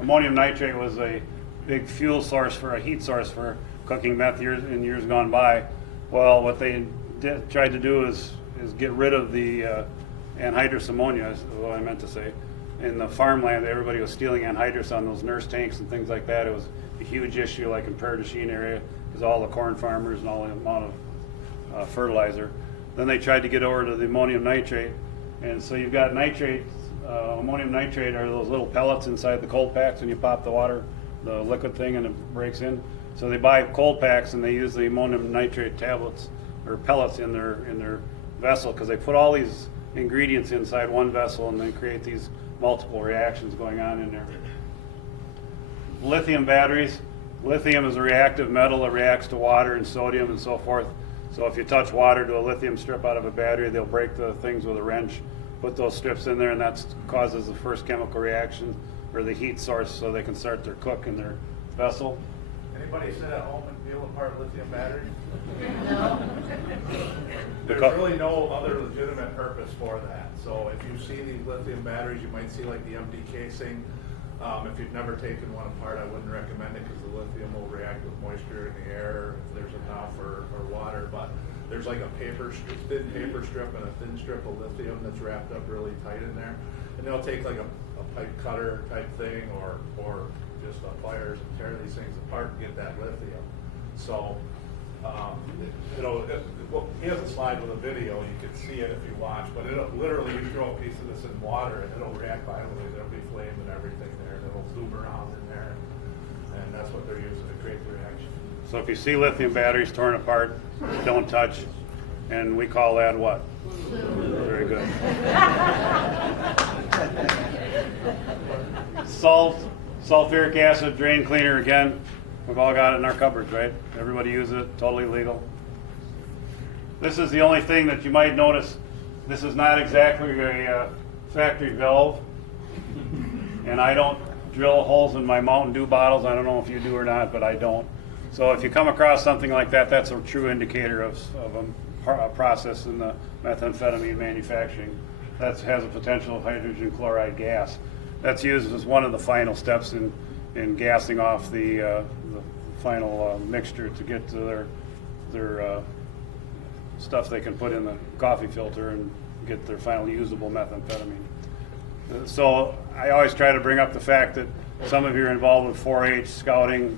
Ammonium nitrate was a big fuel source for a heat source for cooking meth in years gone by. Well, what they tried to do is get rid of the anhydrous ammonia, is what I meant to say. In the farmland, everybody was stealing anhydrous on those nurse tanks and things like that. It was a huge issue, like in Paradasheen area, because all the corn farmers and all the amount of fertilizer. Then they tried to get over to the ammonium nitrate, and so you've got nitrate. Ammonium nitrate are those little pellets inside the cold packs when you pop the water, the liquid thing, and it breaks in. So they buy cold packs and they use the ammonium nitrate tablets or pellets in their vessel, because they put all these ingredients inside one vessel and then create these multiple reactions going on in there. Lithium batteries. Lithium is a reactive metal that reacts to water and sodium and so forth. So if you touch water to a lithium strip out of a battery, they'll break the things with a wrench, put those strips in there, and that causes the first chemical reaction or the heat source so they can start their cook in their vessel. Anybody sit at home and peel apart lithium batteries? No. There's really no other legitimate purpose for that. So if you see these lithium batteries, you might see like the empty casing. If you've never taken one apart, I wouldn't recommend it because the lithium will react with moisture in the air if there's enough or water. But there's like a thin paper strip and a thin strip of lithium that's wrapped up really tight in there. And they'll take like a pipe cutter type thing or just pliers and tear these things apart and get that lithium. So Well, he has a slide with a video, you can see it if you watch, but it'll literally, you throw a piece of this in water and it'll react violently, there'll be flame and everything there, and it'll zoom around in there, and that's what they're using to create the reaction. So if you see lithium batteries torn apart, don't touch, and we call that what? Very good. Sulfuric acid drain cleaner, again, we've all got it in our cupboards, right? Everybody uses it, totally legal. This is the only thing that you might notice. This is not exactly a factory valve, and I don't drill holes in my Mountain Dew bottles. I don't know if you do or not, but I don't. So if you come across something like that, that's a true indicator of a process in the methamphetamine manufacturing that has a potential hydrogen chloride gas. That's used as one of the final steps in gassing off the final mixture to get to their stuff they can put in the coffee filter and get their final usable methamphetamine. So I always try to bring up the fact that some of you are involved with 4-H, scouting,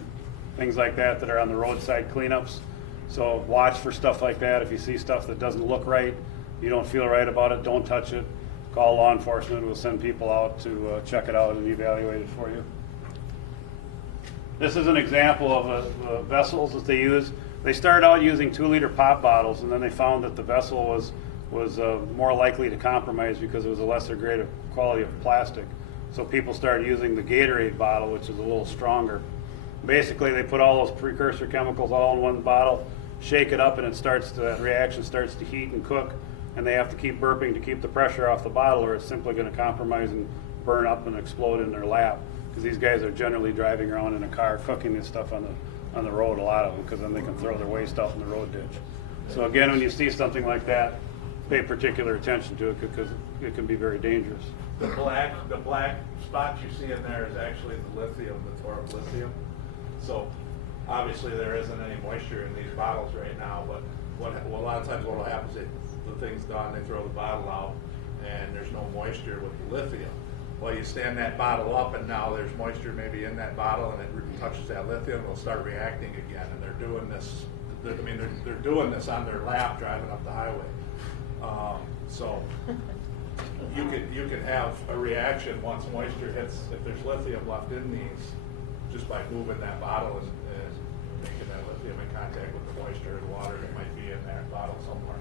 things like that that are on the roadside cleanups. So watch for stuff like that. If you see stuff that doesn't look right, you don't feel right about it, don't touch it. Call law enforcement. We'll send people out to check it out and evaluate it for you. This is an example of the vessels that they use. They started out using 2-liter pop bottles, and then they found that the vessel was more likely to compromise because it was a lesser grade of quality of plastic. So people started using the Gatorade bottle, which is a little stronger. Basically, they put all those precursor chemicals all in one bottle, shake it up, and that reaction starts to heat and cook, and they have to keep burping to keep the pressure off the bottle, or it's simply going to compromise and burn up and explode in their lap. Because these guys are generally driving around in a car cooking this stuff on the road, a lot of them, because then they can throw their waste out in the road ditch. So again, when you see something like that, pay particular attention to it because it can be very dangerous. The black spots you see in there is actually the lithium, the tore up lithium. So obviously there isn't any moisture in these bottles right now, but a lot of times what will happen is the thing's done, they throw the bottle out, and there's no moisture with the lithium. Well, you stand that bottle up, and now there's moisture maybe in that bottle, and it touches that lithium, it'll start reacting again. And they're doing this. They're doing this on their lap driving up the highway. So you can have a reaction once moisture hits. If there's lithium left in these, just by moving that bottle and making that lithium in contact with the moisture or the water that might be in that bottle somewhere.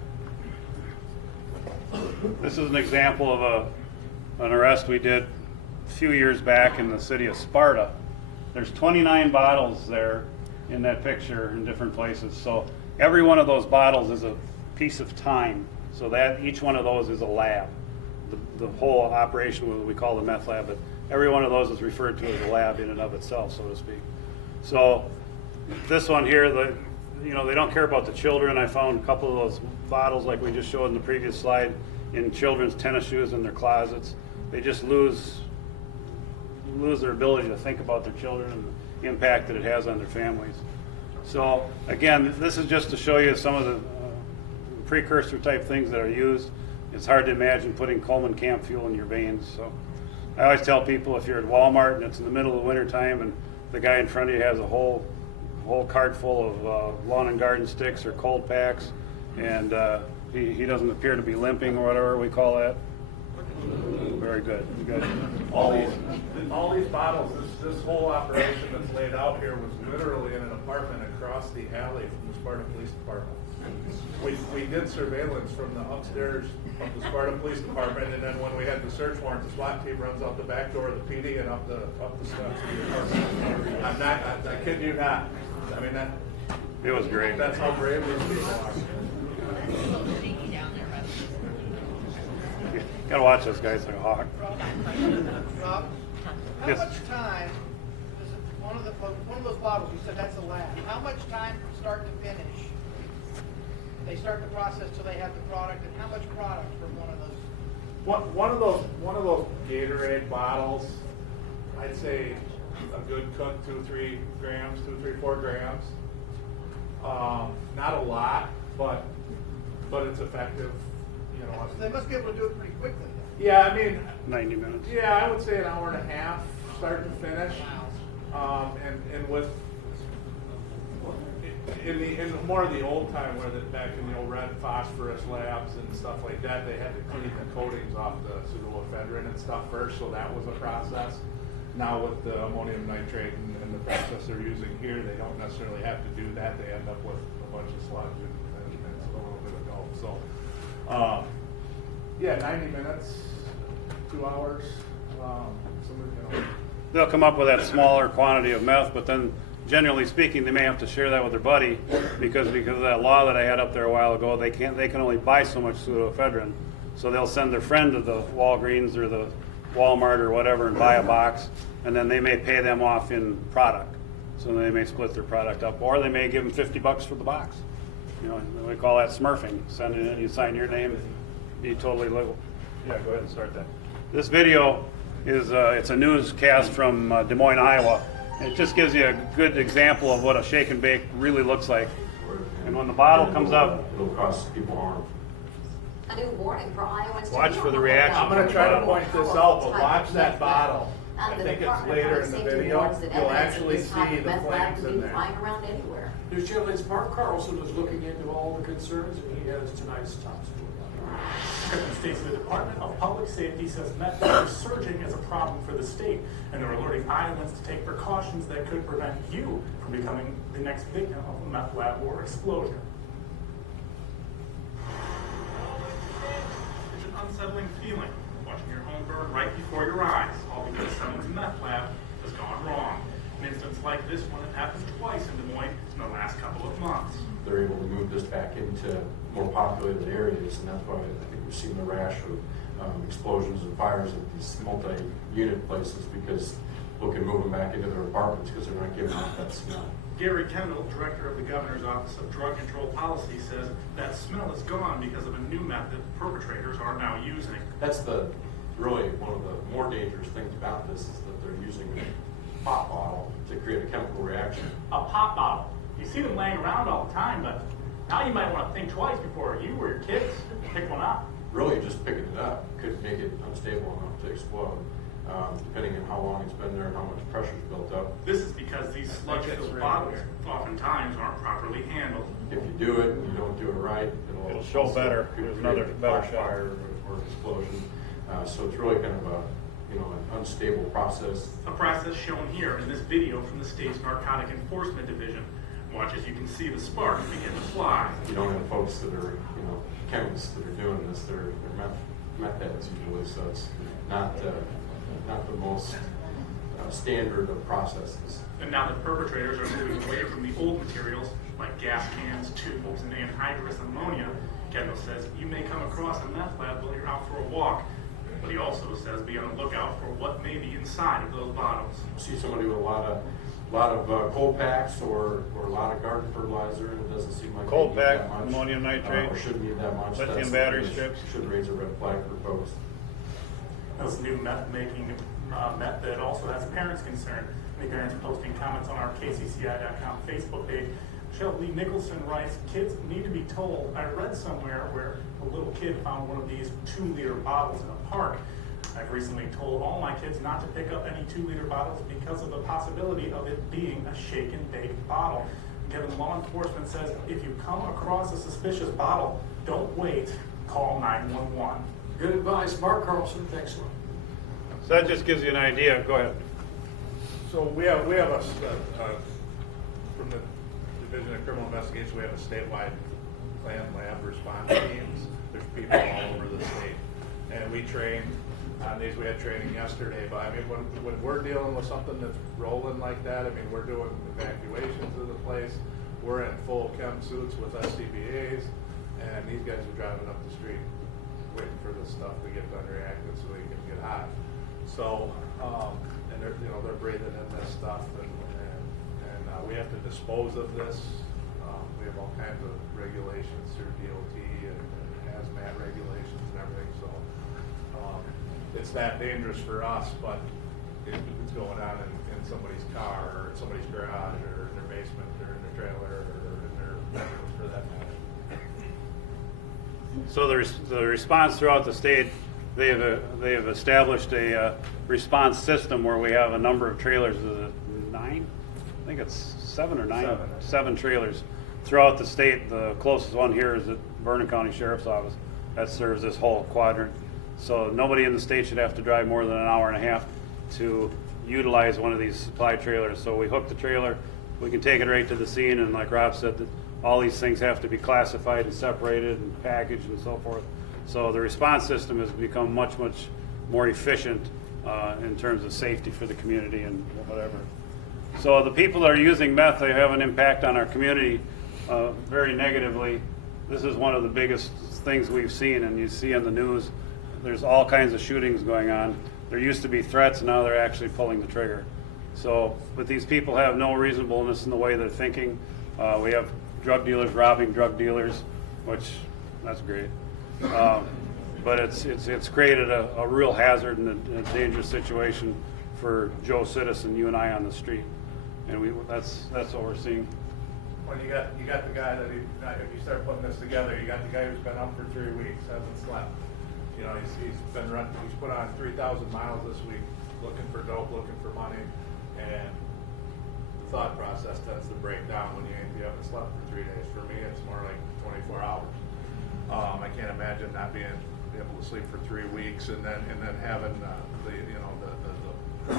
This is an example of an arrest we did a few years back in the city of Sparta. There's 29 bottles there in that picture in different places. So every one of those bottles is a piece of time. So that each one of those is a lab. The whole operation we call the meth lab, but every one of those is referred to as a lab in and of itself, so to speak. So this one here, they don't care about the children. I found a couple of those bottles like we just showed in the previous slide in children's tennis shoes in their closets. They just lose their ability to think about their children and the impact that it has on their families. So again, this is just to show you some of the precursor type things that are used. It's hard to imagine putting Coleman Camp fuel in your veins. So I always tell people if you're at Walmart and it's in the middle of the winter time and the guy in front of you has a whole cart full of lawn and garden sticks or cold packs, and he doesn't appear to be limping or whatever we call that. Very good. You got all these bottles, this whole operation that's laid out here was literally in an apartment across the alley from the Sparta Police Department. We did surveillance from the upstairs of the Sparta Police Department, and then when we had the search warrant, the SWAT team runs out the back door of the PD and up the steps of the apartment. I kid you not. I mean, it was great. That's how brave these people are. You gotta watch those guys like a hawk. Rob, how Yes. much time does one of those bottles? You said that's a lab. How much time from start to finish? They start the process till they have the product, and how much product from one of those? One of those Gatorade bottles, I'd say a good cook 2-3 grams, 4 grams. Not a lot, but it's effective. You know. So they must be able to do it pretty quickly then. Yeah, I mean 90 minutes. Yeah, I would say an hour and a half, start to finish. And with in more of the old time, where back in the old red phosphorus labs and stuff like that, they had to clean the coatings off the pseudoephedrine and stuff first, so that was a process. Now with the ammonium nitrate and the process they're using here, they don't necessarily have to do that. They end up with a bunch of sludge and it's a little bit of dope. So, yeah, 90 minutes, 2 hours. They'll come up with that smaller quantity of meth, but then generally speaking, they may have to share that with their buddy because of that law that I had up there a while ago. They can only buy so much pseudoephedrine, so they'll send their friend to the Walgreens or the Walmart or whatever and buy a box, and then they may pay them off in product. So they may split their product up, or they may give them $50 for the box. You know, we call that smurfing. Send it in, you sign your name, be totally legal. Yeah, go ahead and start that. This video is it's a newscast from Des Moines, Iowa. It just gives you a good example of what a shake and bake really looks like. And when the bottle comes up, it'll cost people harm. A new warning for Iowans. Watch for the reaction. I'm going to try to point this out, but watch that bottle. I think it's later in the video. You'll actually see the flames in there. Flying around anywhere. News Channel 8's Mark Carlson is looking into all the concerns, and he has tonight's top story. States the Department of Public Safety says meth is surging as a problem for the state, and they're alerting Iowans to take precautions that could prevent you from becoming the next victim of a meth lab or explosion. It's an unsettling feeling, watching your home burn right before your eyes, all because someone's meth lab has gone wrong. An instance like this one has happened twice in Des Moines in the last couple of months. They're able to move this back into more populated areas, and that's why I think we've seen the rash of explosions and fires at these multi-unit places, because people can move them back into their apartments because they're not giving off that smell. Gary Kendall, director of the Governor's Office of Drug Control Policy, says that smell is gone because of a new method perpetrators are now using. That's really one of the more dangerous things about this, is that they're using a pop bottle to create a chemical reaction. A pop bottle. You see them laying around all the time, but now you might want to think twice before you or your kids pick one up. Really, just picking it up could make it unstable enough to explode, depending on how long it's been there and how much pressure's built up. This is because these sludge-filled bottles oftentimes aren't properly handled. If you do it and you don't do it right, it'll show better. There's another better shot. Fire or explosion. So it's really kind of an unstable process. A process shown here in this video from the state's Narcotic Enforcement Division. Watch as you can see the spark begin to fly. You don't have folks that are, chemists that are doing this. They're meth heads usually, so it's not the most standard of processes. And now the perpetrators are moving away from the old materials like gas cans, tubes, and anhydrous ammonia. Kendall says you may come across a meth lab while you're out for a walk, but he also says be on the lookout for what may be inside of those bottles. See somebody with a lot of cold packs or a lot of garden fertilizer, and it doesn't seem like cold pack, that much, ammonium nitrate, or shouldn't need that much. Lithium battery strips should raise a red flag for folks. This new meth-making method also has parents concerned. Many parents are posting comments on our KCCI.com Facebook page. Michelle Lee Nicholson writes, kids need to be told. I read somewhere where a little kid found one of these 2-liter bottles in a park. I've recently told all my kids not to pick up any 2-liter bottles because of the possibility of it being a shake and bake bottle. Given law enforcement says if you come across a suspicious bottle, don't wait, call 911. Good advice, Mark Carlson. Thanks a lot. So that just gives you an idea. Go ahead. So we have a from the Division of Criminal Investigation, we have a statewide plan lab response teams. There's people all over the state, and we train on these. We had training yesterday, but I mean, when we're dealing with something that's rolling like that, I mean, we're doing evacuations of the place. We're in full chem suits with SCBAs, and these guys are driving up the street waiting for this stuff to get done reactive so they can get hot. So, and they're breathing in this stuff, and we have to dispose of this. We have all kinds of regulations through DOT and hazmat regulations and everything. So it's that dangerous for us, but it's going on in somebody's car or in somebody's garage or in their basement or in their trailer or in their bedroom for that matter. So the response throughout the state, they have established a response system where we have a number of trailers. Is it 9? I think it's 7 or 9. 7 trailers throughout the state, the closest one here is at Vernon County Sheriff's Office. That serves this whole quadrant. So nobody in the state should have to drive more than an hour and a half to utilize one of these supply trailers. So we hook the trailer, we can take it right to the scene, and like Rob said, that all these things have to be classified and separated and packaged and so forth. So the response system has become much, much more efficient in terms of safety for the community and whatever. So the people that are using meth, they have an impact on our community very negatively. This is one of the biggest things we've seen, and you see in the news, there's all kinds of shootings going on. There used to be threats, now they're actually pulling the trigger. So, but these people have no reasonableness in the way they're thinking. We have drug dealers robbing drug dealers, which, that's great. But it's created a real hazard and a dangerous situation for Joe Citizen, you and I on the street. And that's what we're seeing. When you got the guy that if you start putting this together, you got the guy who's been up for 3 weeks, hasn't slept. You know, he's been running. He's put on 3,000 miles this week, looking for dope, looking for money, and the thought process tends to break down when you haven't slept for 3 days. For me, it's more like 24 hours. I can't imagine not being able to sleep for 3 weeks, and then having the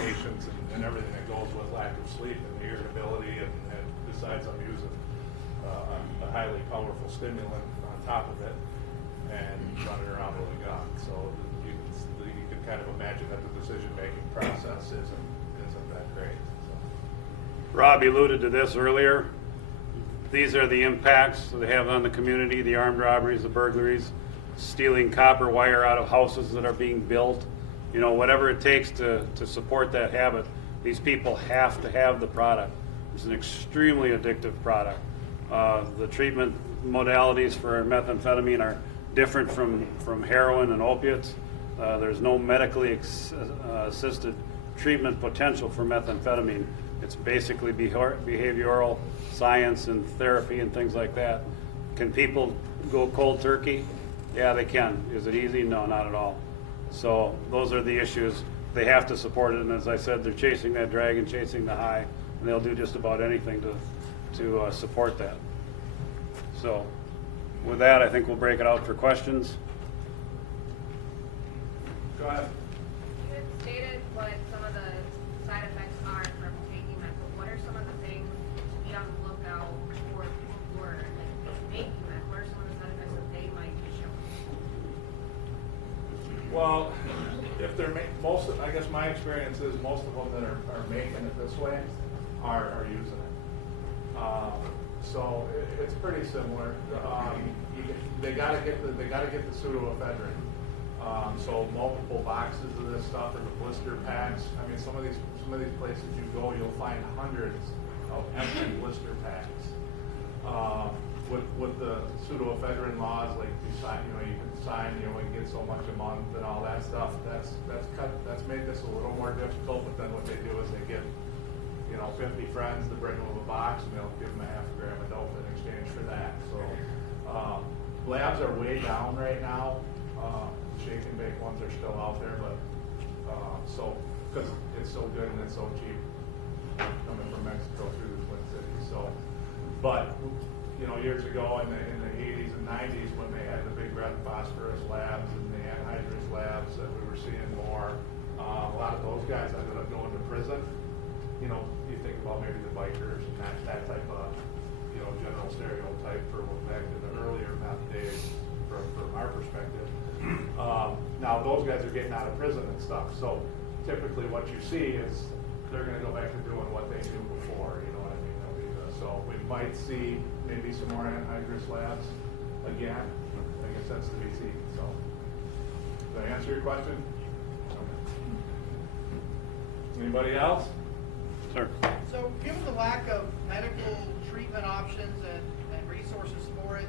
patience and everything that goes with lack of sleep and the irritability, and besides I'm using a highly powerful stimulant on top of it and running around with a gun. So you can kind of imagine that the decision-making process isn't that great. So. Rob alluded to this earlier. These are the impacts that they have on the community, the armed robberies, the burglaries, stealing copper wire out of houses that are being built. You know, whatever it takes to support that habit, these people have to have the product. It's an extremely addictive product. The treatment modalities for methamphetamine are different from heroin and opiates. There's no medically assisted treatment potential for methamphetamine. It's basically behavioral science and therapy and things like that. Can people go cold turkey? Yeah, they can. Is it easy? No, not at all. So those are the issues. They have to support it, and as I said, they're chasing that dragon, chasing the high, and they'll do just about anything to support that. So with that, I think we'll break it out for questions. Go ahead. You had stated what some of the side effects are from taking meth, but what are some of the things to be on the lookout for people who are making meth? What are some of the side effects that they might be showing? Well, if they're I guess my experience is most of them that are making it this way are using it. So it's pretty similar. They gotta get the pseudoephedrine. So multiple boxes of this stuff or the blister packs. I mean, some of these places you go, you'll find hundreds of empty blister packs. With the pseudoephedrine laws, like you can sign, you get so much a month and all that stuff. That's made this a little more difficult. But then what they do is they get 50 friends to bring them a box, and they'll give them a half a gram of dope in exchange for that. So labs are way down right now. The shake and bake ones are still out there, but because it's so good and it's so cheap coming from Mexico through the Twin Cities. So, but years ago in the 80s and 90s when they had the big red phosphorus labs and the anhydrous labs that we were seeing more, a lot of those guys ended up going to prison. You think about maybe the bikers and that type of, general stereotype for back in the earlier meth days from our perspective. Now those guys are getting out of prison and stuff. So typically what you see is they're going to go back to doing what they knew before. You know what I mean? So we might see maybe some more anhydrous labs again. I guess that's to be seen. So did I answer your question? Anybody else? Sure. So given the lack of medical treatment options and resources for it,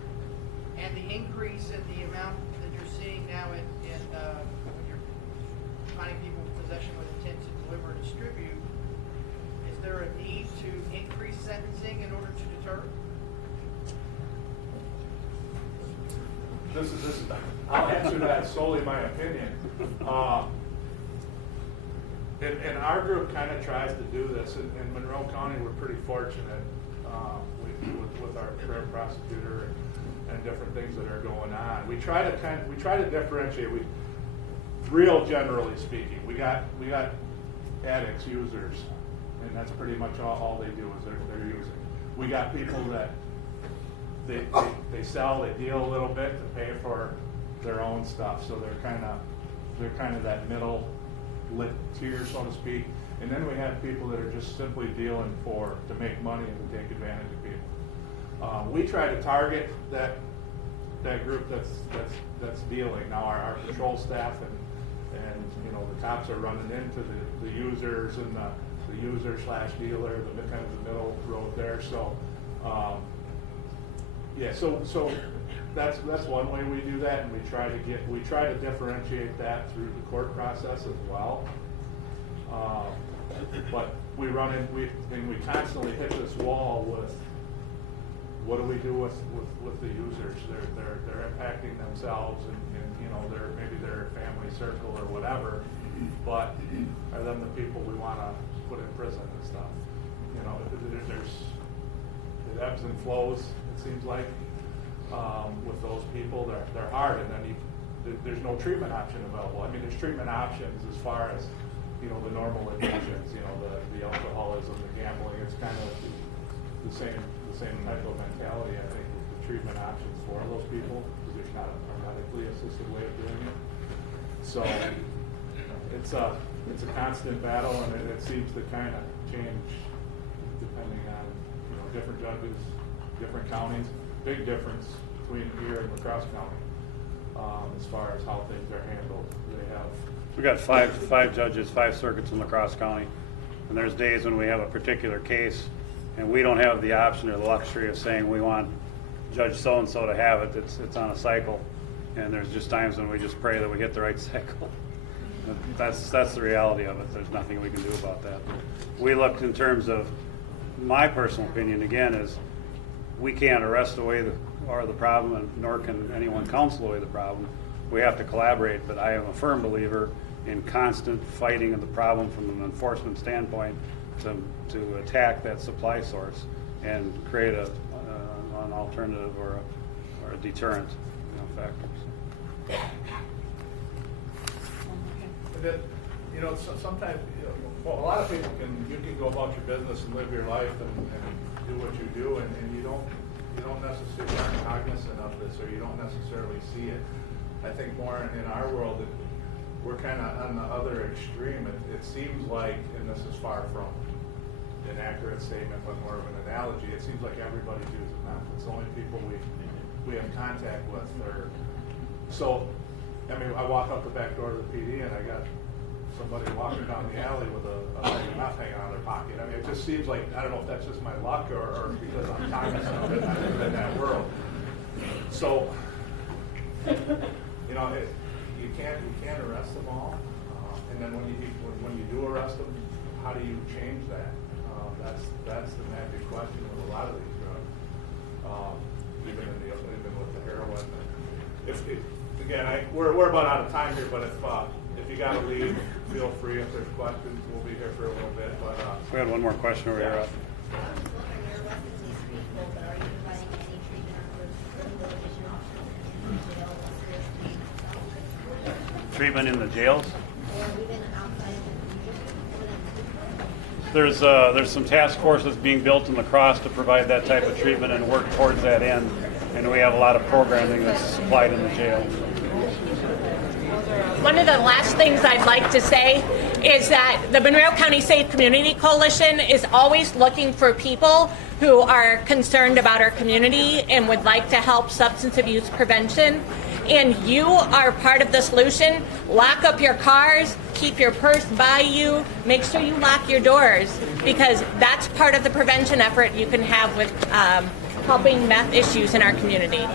and the increase in the amount that you're seeing now when you're finding people in possession with intent to deliver and distribute, is there a need to increase sentencing in order to deter? I'll answer that solely my opinion. And our group kind of tries to do this. In Monroe County, we're pretty fortunate with our sheriff prosecutor and different things that are going on. We try to differentiate. Real generally speaking, we got addicts, users, and that's pretty much all they do is they're using. We got people that they sell, they deal a little bit to pay for their own stuff, so they're kind of that middle lit tier, so to speak. And then we have people that are just simply dealing to make money and to take advantage of people. We try to target that group that's dealing. Now our patrol staff and the cops are running into the users and the user / dealer, the kind of the middle road there. So so that's one way we do that, and we try to differentiate that through the court process as well. But we constantly hit this wall with what do we do with the users? They're impacting themselves and maybe their family circle or whatever, but are them the people we want to put in prison and stuff? It ebbs and flows, it seems like, with those people. They're hard, and then there's no treatment option available. I mean, there's treatment options as far as the normal addictions, the alcoholism, the gambling. It's kind of the same type of mentality, I think, with the treatment options for those people, because there's not a medically assisted way of doing it. So it's a constant battle, and it seems to kind of change depending on different judges, different counties. Big difference between here and La Crosse County as far as how things are handled. We got five judges, 5 circuits in La Crosse County, and there's days when we have a particular case and we don't have the option or the luxury of saying we want Judge so-and-so to have it. It's on a cycle, and there's just times when we just pray that we hit the right cycle. That's the reality of it. There's nothing we can do about that. We looked in terms of, my personal opinion again is, we can't arrest away the problem, and nor can anyone counsel away the problem. We have to collaborate, but I am a firm believer in constant fighting of the problem from an enforcement standpoint to attack that supply source and create an alternative or a deterrent factor. Sometimes, a lot of people you can go about your business and live your life and do what you do, and you don't necessarily aren't cognizant of this, or you don't necessarily see it. I think more in our world, we're kind of on the other extreme. It seems like, and this is far from an accurate statement, but more of an analogy, it seems like everybody uses meth. It's the only people we have contact with. So, I mean, I walk out the back door of the PD and I got somebody walking down the alley with a bag of meth hanging out of their pocket. I mean, it just seems like, I don't know if that's just my luck or because I'm cognizant of it, I live in that world. So, you can't arrest them all, and then when you do arrest them, how do you change that? That's the magic question with a lot of these drugs, even with the heroin. We're about out of time here, but if you got to leave, feel free. If there's questions, we'll be here for a little bit. But we had one more question over here. Treatment in the jails? There's some task forces being built in La Crosse to provide that type of treatment and work towards that end, and we have a lot of programming that's supplied in the jail. One of the last things I'd like to say is that the Monroe County Safe Community Coalition is always looking for people who are concerned about our community and would like to help substance abuse prevention. And you are part of the solution. Lock up your cars, keep your purse by you, make sure you lock your doors, because that's part of the prevention effort you can have with helping meth issues in our community.